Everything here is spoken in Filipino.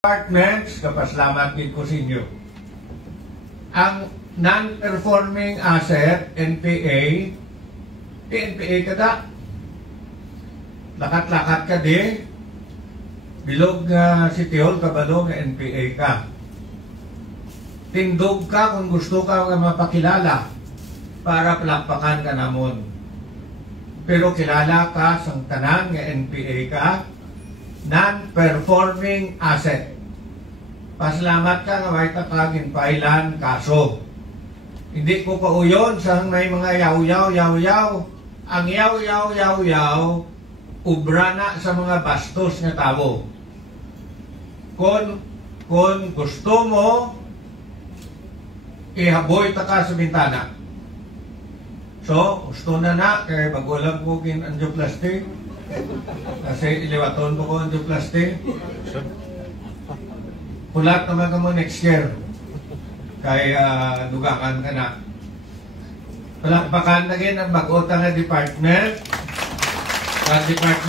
Departments, kapaslamat din ko sa inyo. Ang non-performing asset, NPA, NPA ka da. Lakat-lakat ka di. Bilog nga si Tihol kabalo nga NPA ka. Tindog ka kung gusto ka nga mapakilala para palakpakan ka namon. Pero kilala ka sa tanan nga NPA ka, non-performing asset. Pasalamat ka nga may takagin pailan kaso. Hindi ko pauyon sa may mga yaw-yaw. Ang yaw-yaw, ubra na sa mga bastos nga tao. Kung gusto mo, ihaboy ta ka sa bintana. So, gusto na, kaya bagulang ko kin angioplasty. Kasi iliwaton ko angioplasty. Pulat naman ka mo next year. Kaya dugakan ka na. Palakpakan na rin ang bago nga department. Department